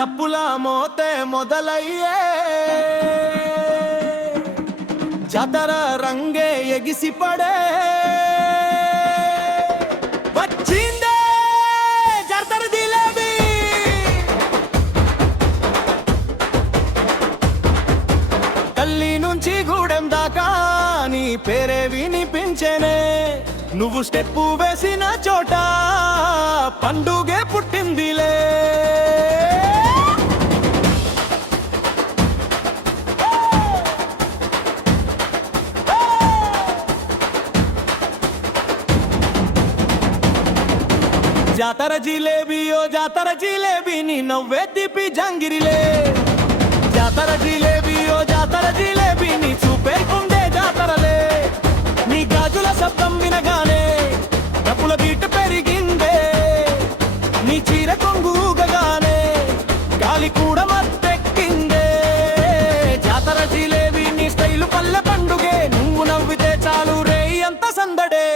డప్పుల మోతే మొదలయ్యే జాతర రంగే ఎగిసి పడే వచ్చిందే జాతర జిలేబీ గల్లీ నుంచి గూడెం దాకా నీ పేరే వినిపించేనే నువ్వు స్టెప్పు వేసిన చోట పండుగే పుట్టిందిలే జాతర జిలేబీ ఓ జాతర జిలేబీ నీ నవ్వే తిప్పి జంగిరిలే జాతర జిలేబీ ఓ జాతర జిలేబీ నీ చూపే కుండే జాతరలే నీ గాజుల శబ్దం వినగానే డప్పుల బీట పెరిగిందే నీ చీర కొంగు ఊగగానే గాలి కూడా మత్తెక్కిందే జాతర జిలేబీ నీ స్టైలు పల్లె పండుగే నువ్వు నవ్వితే చాలు రే అంత సందడే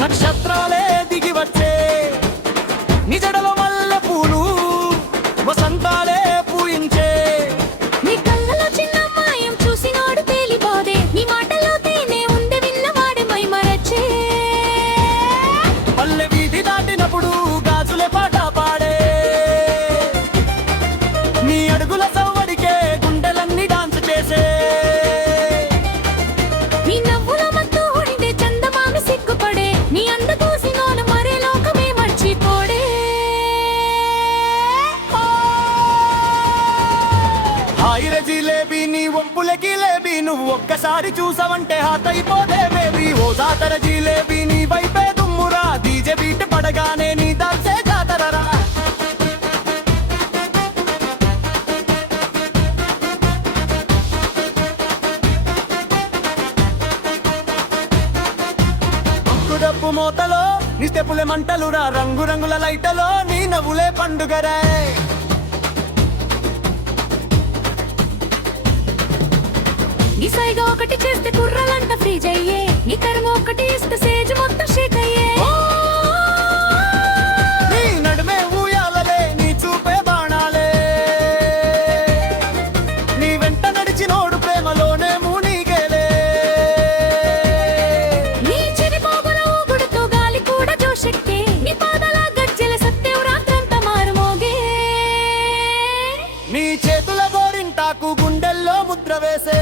నక్షత్రాలే దిగి వచ్చే నిజడలో మల్లె పూలు వసంతాలే పూయించే నీ కళ్ళలో చిన్న మాయం చూసినాడు తేలిపోదే నీ మాటలో తేనే ఉండే విన్నవాడే మై మరచే పల్లె వీధి దాటినప్పుడు గాజులే పాట పాడే నీ అడుగుల సవ్వడికే గుండెలన్నీ డాన్స్ చేసే నీ నవ్వుల మత్తు ఉండే చందమామ సిగ్గుపడే నీ అంద చూసినోను మరే లోకమే మర్చిపోడే హాయిర జిలేబీ నీ ఒంపుల గిలేబీ నువ్వు ఒక్కసారి చూసావంటే హాత్ అయిపోదే బేబీ ఓ జాతర జిలేబీ నీ వైపే దుమ్మురా డీజే బీట్ పడగానే నీ దాల్సే జాతరరా డప్పు మోతలో నీ స్టెప్పులే మంటలురా రంగు రంగుల లైటలో నీ నవ్వులే పండుగరే నీ సైగా ఒకటి చేస్తే కుర్రలంట ఫ్రీజ్ అయ్యే నీ కర్మ ఒకటి ఇస్తే సేజ్ మొత్తం షేక్ అయ్యే నీ నడుమే ఊయాలలే నీ చూపే బాణాలే నీ వెంట నడిచినోడు ప్రేమలోనే మునిగేలే నీ చెరిపోగుల ఊగుడుతో గాలి కూడా జోషెక్కే నీ పాదల గజ్జెల సత్యం రాత్రంతా మారుమోగే నీ చేతుల గోరింటాకు గుండెల్లో ముద్ర వేసే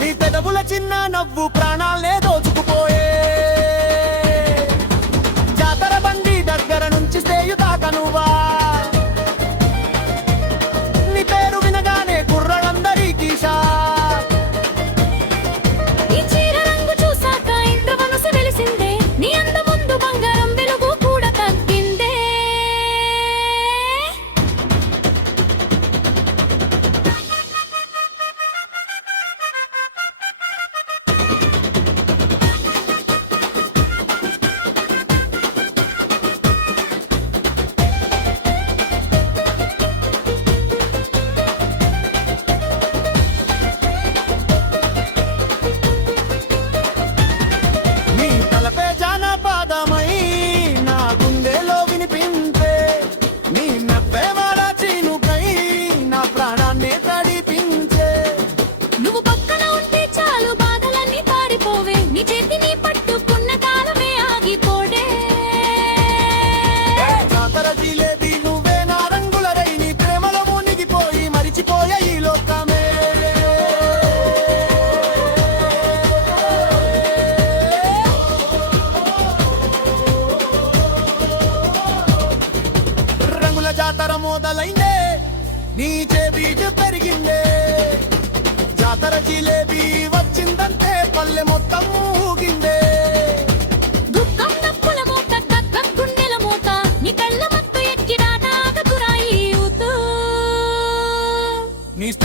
నీ పెదవుల చిన్న నవ్వు ప్రాణాలనే దోచుకుపోయే జాతర బండి దగ్గర నుంచి స్టేయు దాకా నువ్వా నీ పేరు వినగానే కుర్రలందరికీ నీ చీర రంగు చూసాక ఇంద్రవనసు వెలిసిందే నీ అంద ముందు బంగారం వెలుగు కూడా తగ్గిందే నీ తలపే జానపదమై నా గుండెలో వినిపించే నీ నవ్వే వాడ చీనుకై నా ప్రాణాన్ని తడిపించే నువ్వు పక్కన ఉంటే చాలు బాధలన్నీ పారిపోవే నీ చేతిని పట్టుకున్న కాలమే ఆగిపోడే జాతర జిలేబీ నువ్వే నా రంగుల రై నీ ప్రేమలో మునిగిపోయి మరిచిపోయే ఈ లోకమే రంగుల జాతర మొదలైందే నీ చేబీజు పెరిగిందే జాతర జిలేబీ వచ్చిందంటే పల్లె మొత్తం ఊగిందే దుఃఖం తప్పు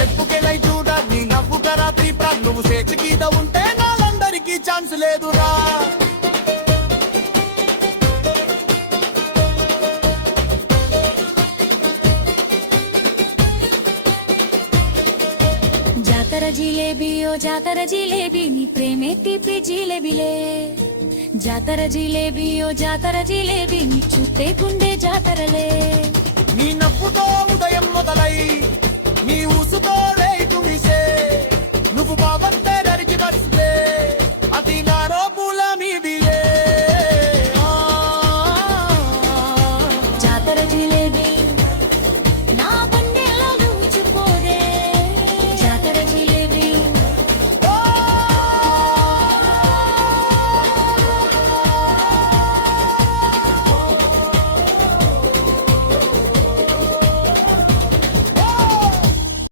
స్టెప్పుకెళ్ళై చూడ నీ నవ్వు రాత్రి నువ్వు స్వేచ్ఛ గీత ఉంటే నాలందరికీ ఛాన్స్ లేదురా. జాతర జిలేబీ ఓ జాతర జిలేబీ నీ ప్రేమే తీపి జిలేబీలే. జాతర జిలేబీ ఓ జాతర జిలేబీ నీ చూస్తే గుండె జాతరలే. నీ నవ్వుతో ఉదయం మొదలై నీ ఊసుతో రే